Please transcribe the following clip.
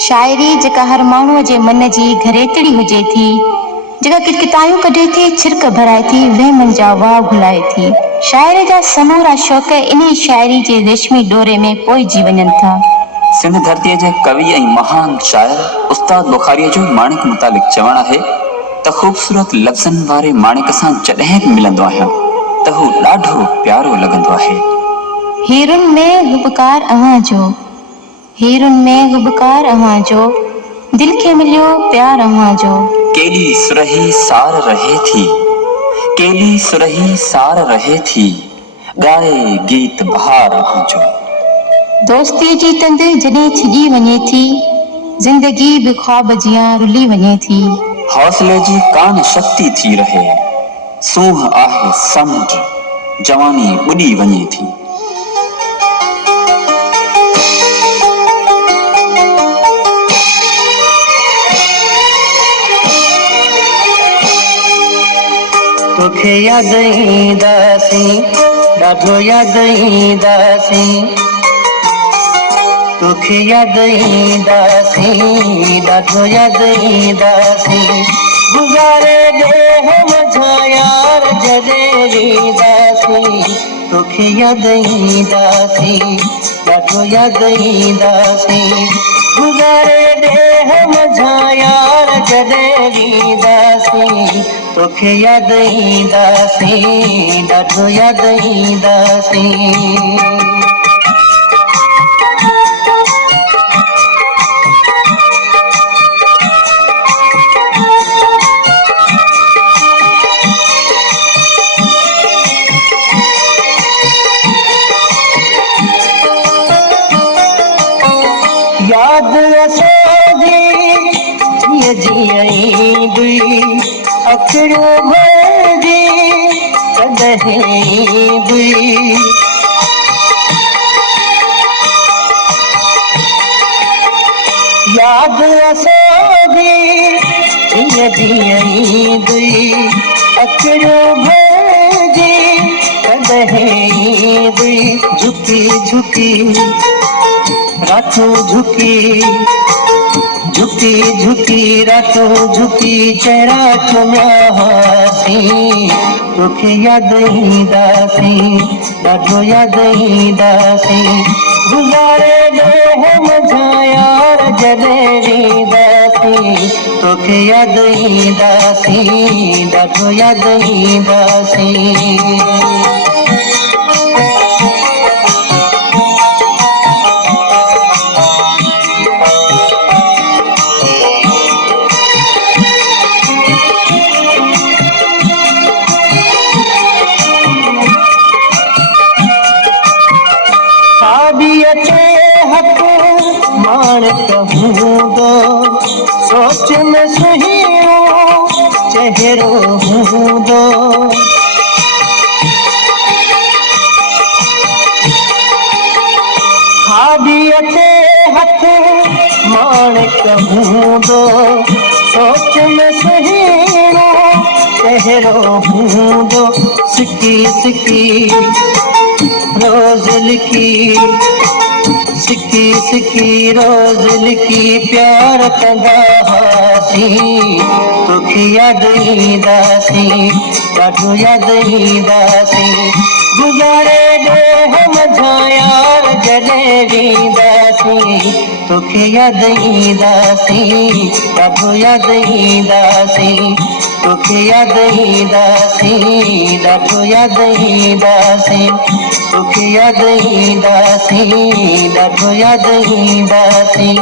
शायरी जेका हर माण्हूअ जे मन जी घरेतड़ी हुजे थी, जेका किटकिटायूं कढे थी, छिरक भराए थी, वहमनि जा वाह घुलाए थी। शाइर जा समूरा शौक़ इन शाइरी जे रेशमी डोरे में पोइजी वञनि था। सिंध धरतीअ जे कवि ऐं महान शाइर उस्ताद बुखारीअ जो माणिक मुतालिक़ चवणु आहे त ख़ूबसूरत लफ़्ज़नि वारे माणिक सां जॾहिं बि मिलंदो आहियां त हू ॾाढो प्यारो लॻंदो आहे। हीरुनि में गुबकार अव्हां जो, हीरुनि में गुबकार अव्हां जो, दिल खे मिलियो प्यार अव्हां जो। केली सुरही सार रहे थी, केली सुरही सार रहे थी, ॻाए गीत बहार अव्हां जो। दोस्ती जी तंद जॾहिं छिॼी वञे थी, ज़िंदगी बि ख्वाब जियां रुली वञे थी। हौसले जी कान शक्ति थी रहे, सूंह आहे समुंड, जवानी ॿुॾी वञे थी। तोखे याद ईंदासीं, ॾाढो याद ईंदासीं, तोखे याद ईंदासीं, ॾाढो याद ईंदासीं, गुज़ारे ॾे मुंहिंजा यार जॾहिं ईंदासीं। तोखे याद ईंदासीं, ॾाढो याद ईंदासीं, गुज़ारे ॾे मुंहिंजा यार जॾहिं ईंदासीं। तोखे याद ईंदासीं, ॾाढो याद ईंदासीं। याद असांजी जीअं जीअं ईंदी, अखियूं भरिजी कॾहिं ईंदी। याद असांजी जीअं जीअं ईंदी, अखियूं भरिजी कॾहिं ईंदी। झुकी झुकी रातों झुकी, झुकी झुकी रातों झुकी, चेहरा चुमियासीं। तोखे याद ईंदासीं, ॾाढो याद ईंदासीं, गुज़ारे ॾे मुंहिंजा यार जॾहिं ईंदासीं। तोखे याद ईंदासीं, ॾाढो याद ईंदासीं। माणिक हूंदो, सोच में सुहिणो चहिरो हूंदो। खाॿीअ ते हथ माणिक हूंदो, सोच में सुहिणो चहिरो हूंदो। सिकी सिकी रोज़ लिखी, सिकी सिकी रोज़ लिखी प्यार कंदा हुआसीं। तोखे याद ईंदासीं, ॾाढो याद ईंदासीं, गुज़ारे ॾे मुंहिंजा यार जॾहिं ईंदासीं। तोखे याद ईंदासीं, ॾाढो याद ईंदासीं, तोखे याद ईंदासीं, ॾाढो याद ईंदासीं, तोखे याद ईंदासीं, ॾाढो याद ईंदासीं।